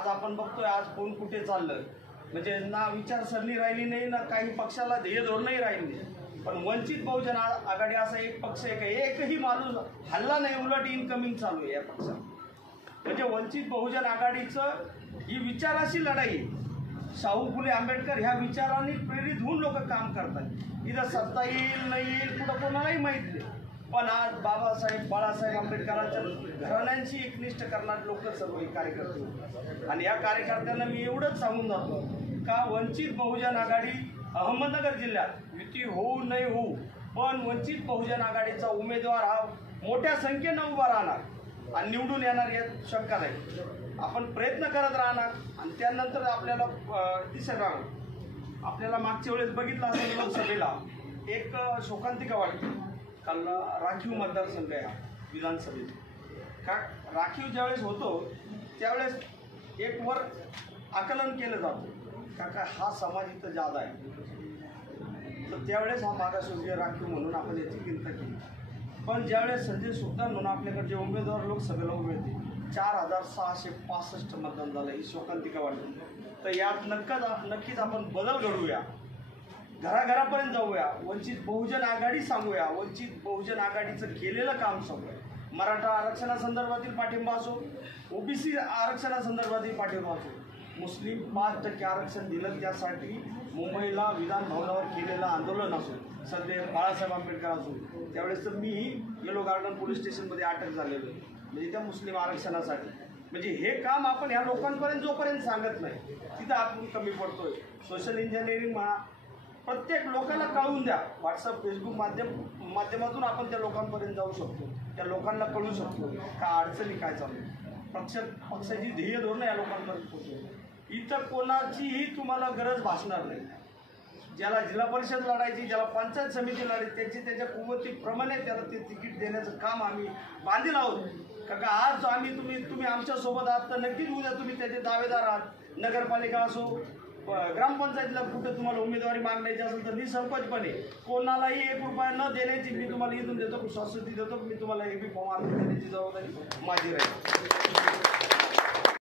आज आपण बघतोय आज कोण कुठे चाललं, म्हणजे ना विचारसरणी राहिली नाही, ना काही पक्षाला ध्येय धोरणही राहिली नाही। पण वंचित बहुजन आघाडी असा एक पक्ष आहे की एकही माणूस हल्ला नाही, उलट इनकमिंग चालू आहे या पक्षात। म्हणजे वंचित बहुजन आघाडीचं ही विचाराशी लढाई आहे। शाहू फुले आंबेडकर ह्या विचारांनी प्रेरित होऊन लोक काम करतात। इथं सत्ता येईल नाही येईल कुठं कोणालाही माहीत नाही, पण आज बाळासाहेब आंबेडकरांच्या घराण्यांशी एकनिष्ठ करणारे लोक सर्व कार्यकर्ते होते। आणि या कार्यकर्त्यांना मी एवढंच सांगून जातो का वंचित बहुजन आघाडी अहमदनगर जिल्ह्यात युती होऊ नाही होऊ, पण वंचित बहुजन आघाडीचा उमेदवार हा मोठ्या संख्येनं उभा राहणार आणि निवडून येणार यात शंका नाही। आपण प्रयत्न करत राहणार आणि त्यानंतर आपल्याला दिसेल राहणार। आपल्याला मागच्या वेळेस बघितलं असेल लोकसभेला एक शोकांतिका वाटते, काल राखीव मतदारसंघ आहे विधानसभेत। का राखीव ज्यावेळेस होतो त्यावेळेस एक वर आकलन केलं जातं का हा समाज इथं जादा आहे, तर त्यावेळेस हा मागासवर्गीय राखीव म्हणून आपण याची गिनत केली। पण ज्यावेळेस संजय सुद्दान म्हणून आपल्याकडे जे उमेदवार लोकसभेला उभे होते 4665 मतदान झालं, ही शोकांतिका वाटली। तर यात नक्कीच आपण बदल घडवूया, घराघरापर्यंत जाऊया, वंचित बहुजन आघाडी सांगूया, वंचित बहुजन आघाडीचं केलेलं काम सांगूया। मराठा आरक्षणासंदर्भातील पाठिंबा असो, ओबीसी आरक्षणासंदर्भातील पाठिंबा असो, मुस्लिम 5% आरक्षण दिलं त्यासाठी मुंबईला विधान भवनावर केलेलं आंदोलन असो, सध्या बाळासाहेब आंबेडकर असो, त्यावेळेस तर मीही येलो गार्डन पोलीस स्टेशनमध्ये अटक झालेलो म्हणजे त्या मुस्लिम आरक्षणासाठी। म्हणजे हे काम आपण ह्या लोकांपर्यंत जोपर्यंत सांगत नाही तिथं आपण कमी पडतोय। सोशल इंजिनिअरिंग म्हणा, प्रत्येक लोकांना कळवून द्या, व्हॉट्सअप फेसबुक माध्यमातून आपण त्या लोकांपर्यंत जाऊ शकतो, त्या लोकांना कळू शकतो का अडचणी काय चालू, पक्षाची ध्येय धोरणं या लोकांपर्यंत पोहोचवतो। इथं कोणाचीही तुम्हाला गरज भासणार नाही। ज्याला जिल्हा परिषद लढायची, ज्याला पंचायत समिती लढायची, त्याच्या कुवतीप्रमाणे त्याला ते तिकीट देण्याचं काम आम्ही बांधील आहोत। का आज तुम्ही आमच्यासोबत आहात तर नक्कीच उद्या तुम्ही त्याचे दावेदार आहात। नगरपालिका असो, ग्रामपंचायतीला कुठे तुम्हाला उमेदवारी मागण्याची असेल तर निसंकोचपणे कोणालाही 1 रुपया न देण्याची मी तुम्हाला इथून देतो, शाश्वती देतो, मी तुम्हाला AB फॉर्म देण्याची जबाबदारी माझी राहील।